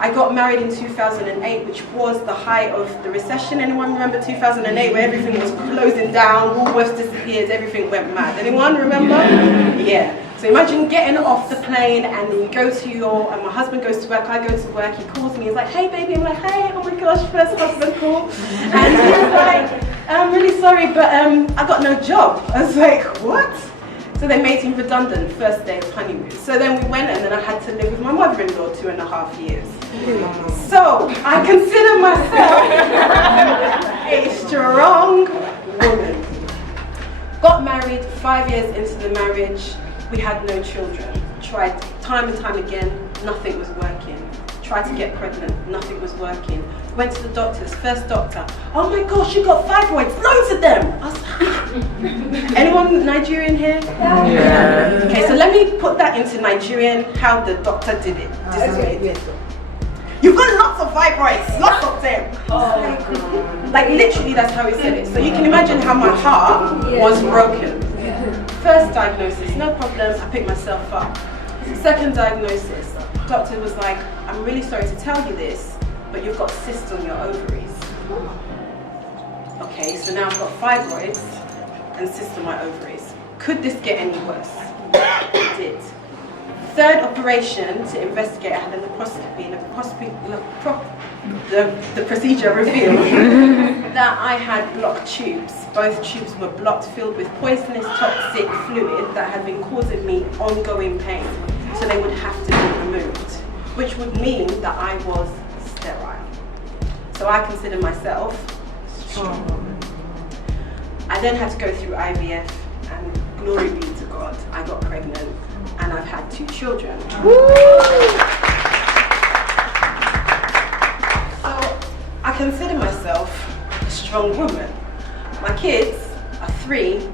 I got married in 2008, which was the height of the recession. Anyone remember 2008, where everything was closing down, Woolworths disappeared, everything went mad? Anyone remember? Yeah. So imagine getting off the plane and then you go to and my husband goes to work, I go to work, he calls me, he's like, hey baby, I'm like, hey, oh my gosh, first husband call. And he's like, I'm really sorry, but I got no job. I was like, what? So they made him redundant, first day of honeymoon. So then we went and then I had to live with my mother-in-law 2.5 years. So I consider myself a strong woman. Got married 5 years into the marriage. We had no children. Tried time and time again, nothing was working. Tried to get pregnant, nothing was working. Went to the doctors, first doctor, oh my gosh, you got fibroids, loads of them. I was like, anyone Nigerian here? Yeah. Okay, so let me put that into Nigerian, how the doctor did it. This is what it did. You've got lots of fibroids, lots of them. Oh. Like literally that's how he said it. So you can imagine how my heart was broken. First diagnosis, no problem, I picked myself up. Second diagnosis, doctor was like, I'm really sorry to tell you this, but you've got cysts on your ovaries. Okay, so now I've got fibroids and cysts on my ovaries. Could this get any worse? It did. Third operation to investigate, I had a laparoscopy. The procedure revealed that I had blocked tubes. Both tubes were blocked, filled with poisonous toxic fluid that had been causing me ongoing pain. So they would have to be removed, which would mean that I was sterile. So I consider myself strong. I then had to go through IVF, and glory be to God, I got pregnant and I've had 2 children. Woo! I consider myself a strong woman. My kids are 3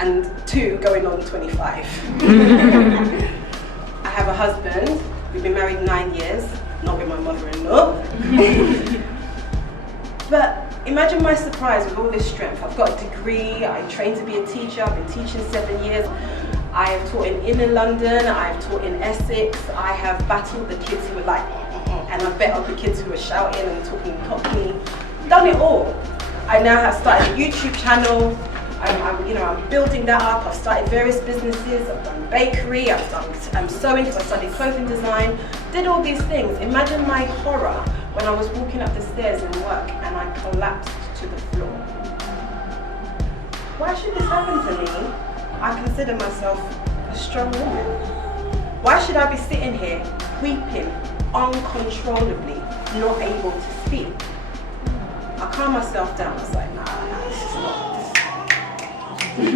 and 2 going on 25. I have a husband, we've been married 9 years, not with my mother-in-law. But imagine my surprise with all this strength. I've got a degree, I trained to be a teacher, I've been teaching 7 years. I have taught in inner London, I have taught in Essex, I have battled the kids who were like, and I've bet on the kids who were shouting and talking Cockney. Done it all. I now have started a YouTube channel. I'm building that up. I've started various businesses. I've done bakery. I'm sewing because I studied clothing design. Did all these things. Imagine my horror when I was walking up the stairs in work and I collapsed to the floor. Why should this happen to me? I consider myself a strong woman. Why should I be sitting here weeping uncontrollably, not able to speak? I calmed myself down. I was like, nah, this is not me.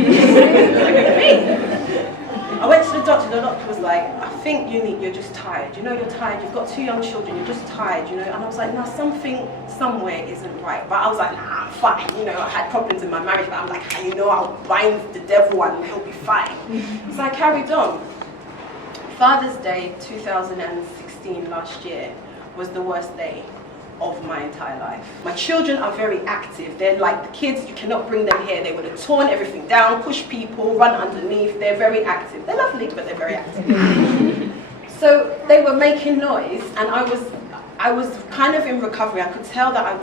I went to the doctor was like, I think you're just tired. You know you're tired, you've got 2 young children, you're just tired, you know. And I was like, nah, something somewhere isn't right. But I was like, nah, I'm fine. You know, I had problems in my marriage, but I'm like, you know, I'll bind the devil and he'll be fine. So I carried on. Father's Day 2016 last year was the worst day of my entire life. My children are very active. They're like the kids, you cannot bring them here. They would have torn everything down, push people, run underneath. They're very active. They're lovely, but they're very active. So they were making noise, and I was kind of in recovery. I could tell that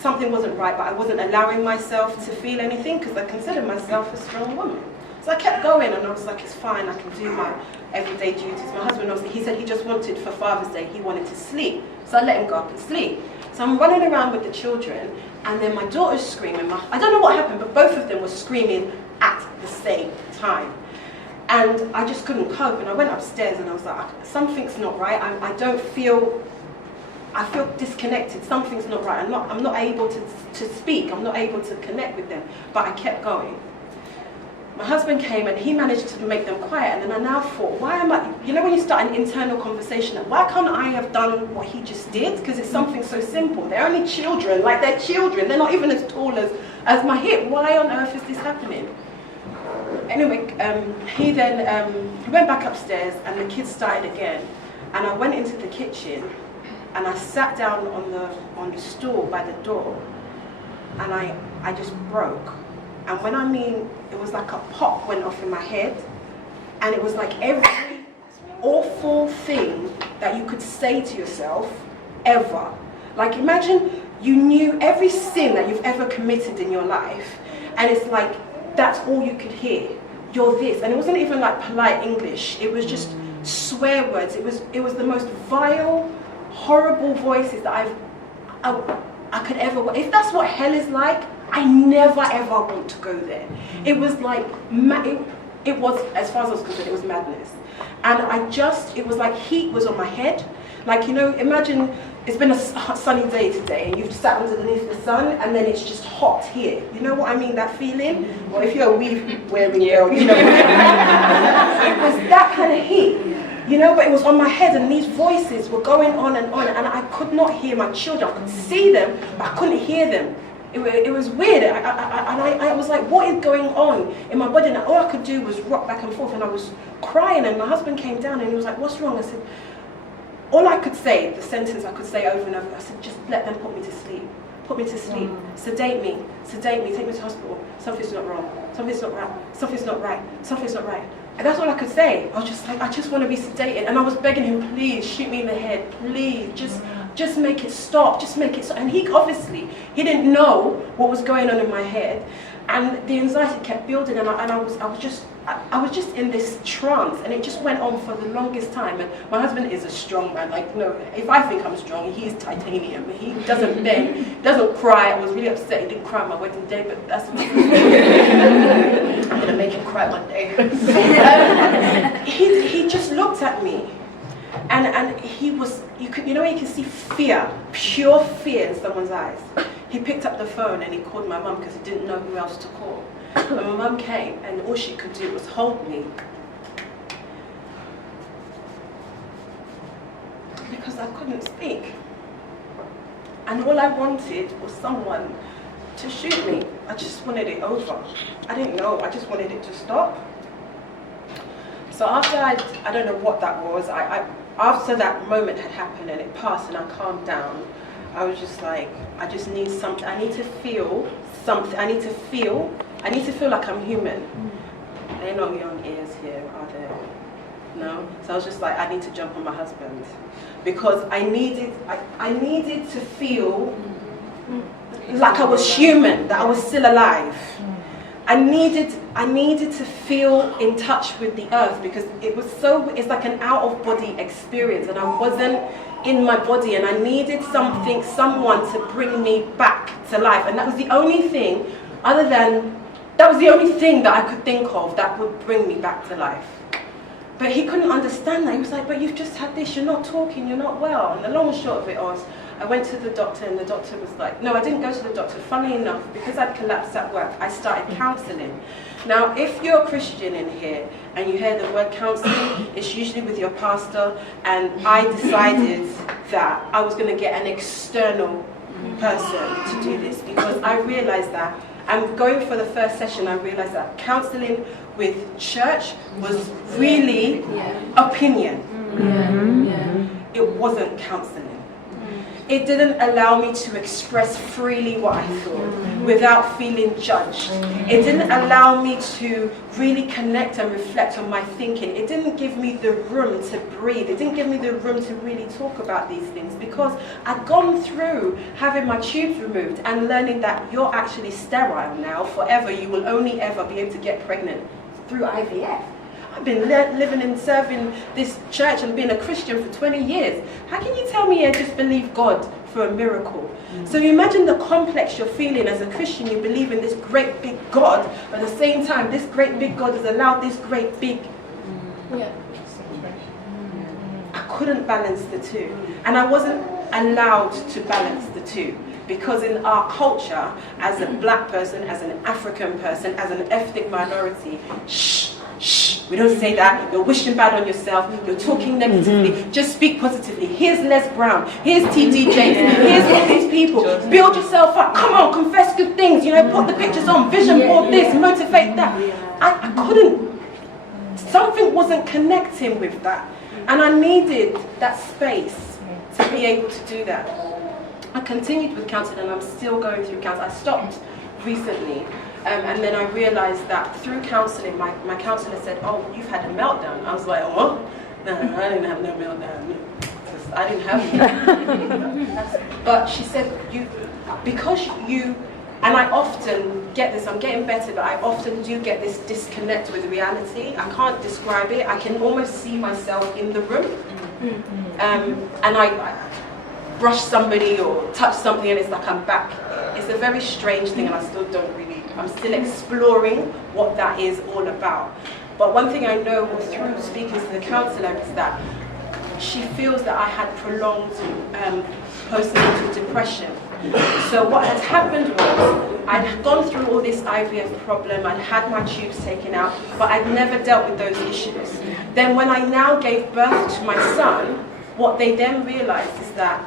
something wasn't right, but I wasn't allowing myself to feel anything because I considered myself a strong woman. So I kept going, and I was like, it's fine, I can do my everyday duties. My husband, obviously, he said he just wanted, for Father's Day, he wanted to sleep. So I let him go up and sleep. So I'm running around with the children, and then my daughter's screaming. I don't know what happened, but both of them were screaming at the same time. And I just couldn't cope, and I went upstairs, and I was like, something's not right. I feel disconnected. Something's not right. I'm not able to speak. I'm not able to connect with them. But I kept going. My husband came and he managed to make them quiet, and then I now thought, why am I, you know when you start an internal conversation, why can't I have done what he just did? Because it's something so simple. They're only children, like they're children. They're not even as tall as my hip. Why on earth is this happening? Anyway, he went back upstairs and the kids started again. And I went into the kitchen and I sat down on the stool by the door, and I just broke. And when I mean, it was like a pop went off in my head, and it was like every awful thing that you could say to yourself ever. Like, imagine you knew every sin that you've ever committed in your life, and it's like, that's all you could hear. You're this. And it wasn't even like polite English. It was just swear words. It was the most vile, horrible voices that I could ever. If that's what hell is like, I never ever want to go there. It was like, it was, as far as I was concerned, it was madness. And it was like heat was on my head. Like, you know, imagine it's been a sunny day today and you've sat underneath the sun and then it's just hot here. You know what I mean, that feeling? Well, if you're a weave-wearing girl, you know what I mean. It was that kind of heat, you know, but it was on my head and these voices were going on and I could not hear my children. I could see them, but I couldn't hear them. It was weird, and I was like, what is going on in my body? And all I could do was rock back and forth, and I was crying, and my husband came down and he was like, what's wrong? I said, all I could say, the sentence I could say over and over, I said, just let them put me to sleep. Put me to sleep. Sedate me, take me to hospital. Something's not wrong. Something's not right. Something's not right. Something's not right. And that's all I could say. I was just like, I just want to be sedated. And I was begging him, please, shoot me in the head. Please, just make it stop. Just make it stop. And he didn't know what was going on in my head. And the anxiety kept building, and I was just in this trance, and it just went on for the longest time. And my husband is a strong man. Like, no, if I think I'm strong, he's titanium. He doesn't bend, doesn't cry. I was really upset he didn't cry on my wedding day, but that's I'm gonna make him cry one day. He just looked at me, and he was, you can see fear, pure fear in someone's eyes. He picked up the phone and he called my mum because he didn't know who else to call. And my mum came and all she could do was hold me. Because I couldn't speak. And all I wanted was someone to shoot me. I just wanted it over. I didn't know, I just wanted it to stop. So after I don't know what that was, after that moment had happened and it passed and I calmed down, I was just like, I just need something. I need to feel something. I need to feel like I'm human. There are no young ears here, are there? No? So I was just like, I need to jump on my husband. Because I needed to feel like I was human, that I was still alive. I needed to feel in touch with the earth, because it's like an out-of-body experience, and I wasn't in my body, and I needed someone to bring me back to life. And that was the only thing, that was the only thing that I could think of that would bring me back to life. But he couldn't understand that. He was like, but you've just had this, you're not talking, you're not well. And the long and short of it was, I went to the doctor, and the doctor was like, no, I didn't go to the doctor. Funnily enough, because I'd collapsed at work, I started counselling. Now, if you're a Christian in here and you hear the word counselling, it's usually with your pastor, and I decided that I was going to get an external person to do this, because I realised that, and going for the first session, I realised that counselling with church was really opinion. It wasn't counselling. It didn't allow me to express freely what I thought without feeling judged. It didn't allow me to really connect and reflect on my thinking. It didn't give me the room to breathe. It didn't give me the room to really talk about these things, because I'd gone through having my tubes removed and learning that you're actually sterile now forever. You will only ever be able to get pregnant through IVF. I've been living and serving this church and being a Christian for 20 years. How can you tell me I just believe God for a miracle? So you imagine the complex you're feeling as a Christian. You believe in this great big God, but at the same time, this great big God has allowed this great big... I couldn't balance the two. And I wasn't allowed to balance the two. Because in our culture, as a black person, as an African person, as an ethnic minority, shh, we don't say that. You're wishing bad on yourself. You're talking negatively. Just speak positively. Here's Les Brown. Here's TD Jakes. Here's all these people. Build yourself up. Come on, confess good things. You know, put the pictures on. Vision board this, motivate that. I couldn't. Something wasn't connecting with that. And I needed that space to be able to do that. I continued with counselling, and I'm still going through counselling. I stopped recently, and then I realised that through counselling, my counsellor said, oh, you've had a meltdown. I was like, what? No, I didn't have no meltdown. I didn't have it. But she said, because you, and I often get this, I'm getting better, but I often do get this disconnect with reality. I can't describe it. I can almost see myself in the room. And I brush somebody or touch something and it's like I'm back. It's a very strange thing and I still don't really, I'm still exploring what that is all about. But one thing I know through speaking to the counsellor is that she feels that I had prolonged postnatal depression. So what had happened was, I'd gone through all this IVF problem, I'd had my tubes taken out, but I'd never dealt with those issues. Then when I now gave birth to my son, what they then realised is that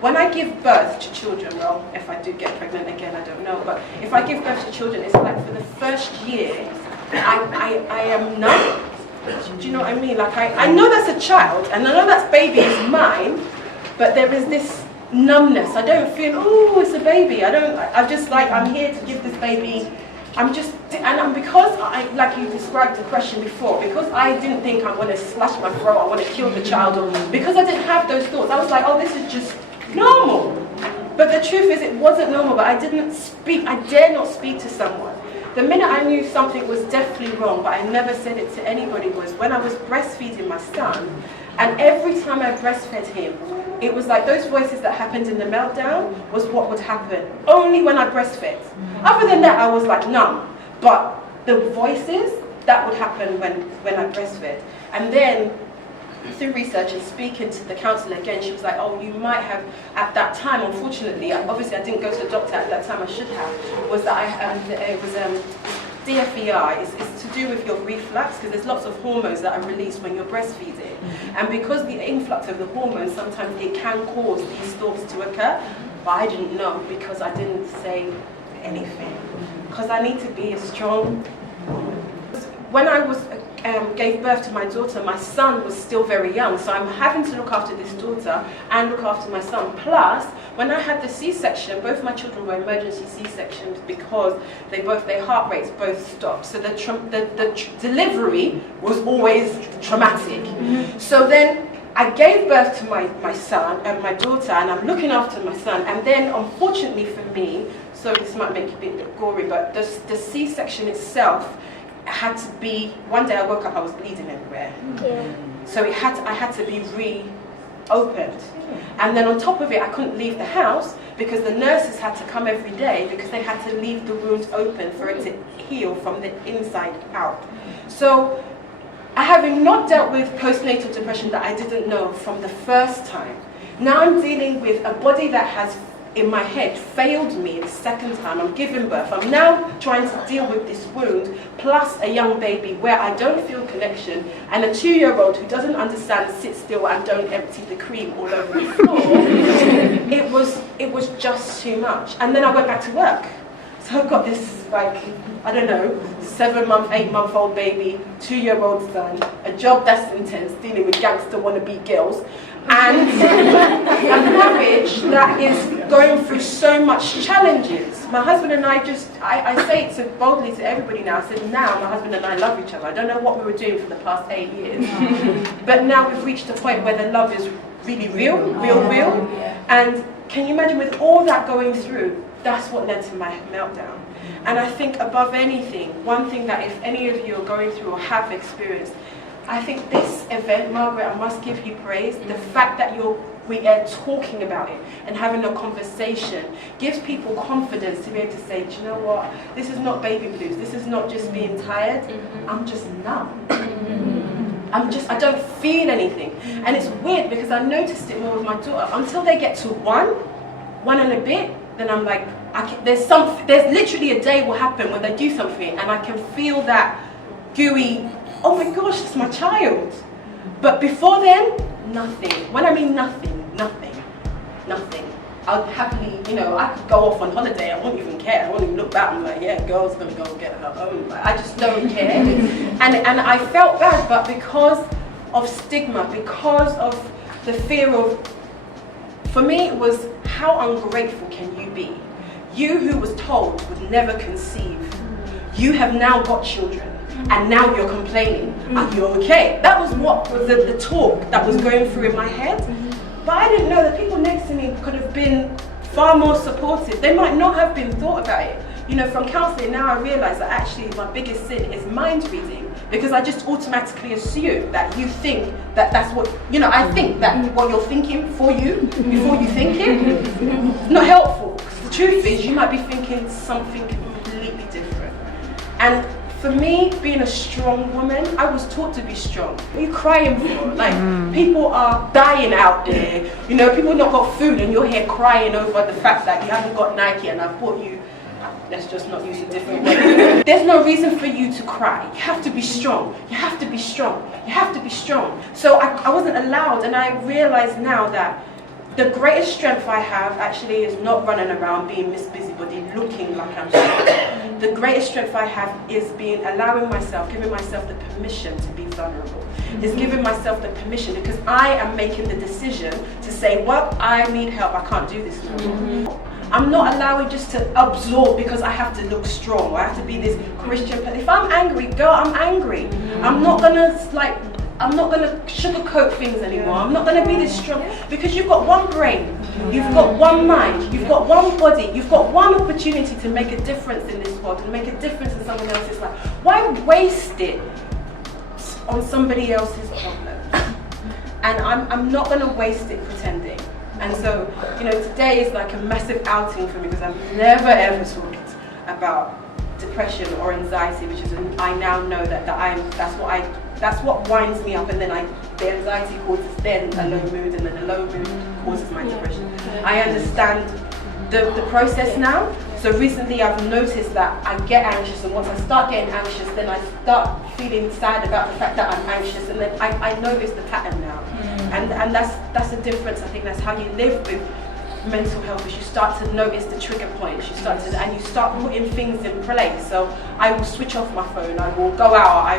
when I give birth to children, well, if I do get pregnant again, I don't know, but if I give birth to children, it's like for the first year, I am numb. Do you know what I mean? Like I know that's a child, and I know that baby is mine, but there is this numbness. I don't feel, oh, it's a baby. I'm just like, I'm here to give this baby. Because like you described the question before, because I didn't think I want to slash my throat, I want to kill the child, or because I didn't have those thoughts, I was like, oh, this is just normal. But the truth is, it wasn't normal, but I didn't speak, I dare not speak to someone. The minute I knew something was definitely wrong, but I never said it to anybody, was when I was breastfeeding my son, and every time I breastfed him, it was like those voices that happened in the meltdown was what would happen, only when I breastfed. Other than that, I was like numb, but the voices, that would happen when I breastfed. And then, through research and speaking to the counsellor again, she was like, oh, you might have, at that time, unfortunately, obviously I didn't go to the doctor at that time, I should have, was that it was DFEI, it's to do with your reflux, because there's lots of hormones that are released when you're breastfeeding. And because the influx of the hormones, sometimes it can cause these thoughts to occur, but I didn't know because I didn't say anything. Because I need to be a strong woman. When I gave birth to my daughter, my son was still very young, so I'm having to look after this daughter and look after my son. Plus, when I had the C-section, both my children were emergency C-sections because their heart rates both stopped. So the delivery was always traumatic. So then I gave birth to my son and my daughter, and I'm looking after my son. And then, unfortunately for me, so this might make it a bit gory, but the C-section itself had to be, one day I woke up, I was bleeding everywhere. So I had to be reopened. And then on top of it, I couldn't leave the house because the nurses had to come every day because they had to leave the wound open for it to heal from the inside out. So, having not dealt with postnatal depression that I didn't know from the first time, now I'm dealing with a body that has, in my head, failed me the second time. I'm giving birth. I'm now trying to deal with this wound, plus a young baby where I don't feel connection, and a 2-year-old who doesn't understand sit still and don't empty the cream all over the floor. It was just too much. And then I went back to work. So I've got this, like, I don't know, 7-month, 8-month-old baby, 2-year-old son, a job that's intense, dealing with gangster wannabe girls, and a marriage that is going through so much challenges. My husband and I say it so boldly to everybody now, I said now my husband and I love each other. I don't know what we were doing for the past 8 years, but now we've reached a point where the love is really real. And can you imagine with all that going through, that's what led to my meltdown. And I think above anything, one thing that if any of you are going through or have experienced, I think this event, Margaret, I must give you praise. The fact that we are talking about it and having a conversation gives people confidence to be able to say, do you know what, this is not baby blues, this is not just being tired, I'm just numb. I don't feel anything. And it's weird because I noticed it more with my daughter. Until they get to one and a bit, then I'm like, there's literally a day will happen when they do something and I can feel that gooey, oh my gosh, it's my child. But before then, nothing. When I mean nothing. I'd happily, I could go off on holiday, I wouldn't even care, I wouldn't even look back, I'm like, yeah, girl's gonna go get her own. I just don't care. And I felt bad, but because of stigma, because of the fear of, for me it was, how ungrateful can you be? You who was told would never conceive, you have now got children. And now you're complaining. Are you okay? That was what was the talk that was going through in my head. But I didn't know that people next to me could have been far more supportive. They might not have been thought about it. You know, from counselling now I realise that actually my biggest sin is mind reading, because I just automatically assume that you think that that's what, you know, I think that what you're thinking for you before you think it. Not helpful, because the truth is you might be thinking something completely different. And for me, being a strong woman, I was taught to be strong. What are you crying for? Like, people are dying out there. You know, people not got food and you're here crying over the fact that you haven't got Nike and I've bought you. Let's just not use a different word. There's no reason for you to cry. You have to be strong. You have to be strong. You have to be strong. So I wasn't allowed, and I realize now that the greatest strength I have actually is not running around being Miss Busybody looking like I'm strong. The greatest strength I have is allowing myself, giving myself the permission to be vulnerable. Is giving myself the permission, because I am making the decision to say, well, I need help, I can't do this no more. I'm not allowing just to absorb because I have to look strong, or I have to be this Christian. If I'm angry, girl, I'm angry. I'm not gonna sugarcoat things anymore. I'm not gonna be this strong, because you've got one brain, you've got one mind, you've got one body, you've got one opportunity to make a difference in this world, and make a difference in someone else's life. Why waste it on somebody else's problem? And I'm not gonna waste it pretending. And so, you know, today is like a massive outing for me, because I've never ever talked about depression or anxiety, which is I now know that that's what winds me up, and then the anxiety causes then a low mood, and then the low mood causes my depression. I understand the process now. So recently I've noticed that I get anxious, and once I start getting anxious, then I start feeling sad about the fact that I'm anxious, and then I notice the pattern now. And that's the difference. I think that's how you live with mental health, is you start to notice the trigger points, you start putting things in place. So I will switch off my phone, I will go out, I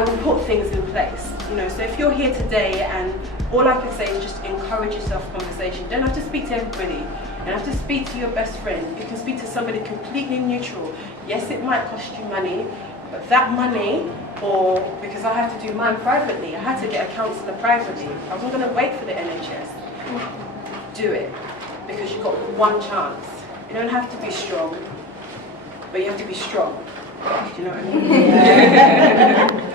will put things in place. You know, so if you're here today, and all I can say is just encourage yourself conversation. You don't have to speak to everybody. You don't have to speak to your best friend. You can speak to somebody completely neutral. Yes, it might cost you money, but that money, or because I have to do mine privately, I had to get a counsellor privately. I wasn't going to wait for the NHS. Do it, because you've got one chance. You don't have to be strong, but you have to be strong. Do you know what I mean?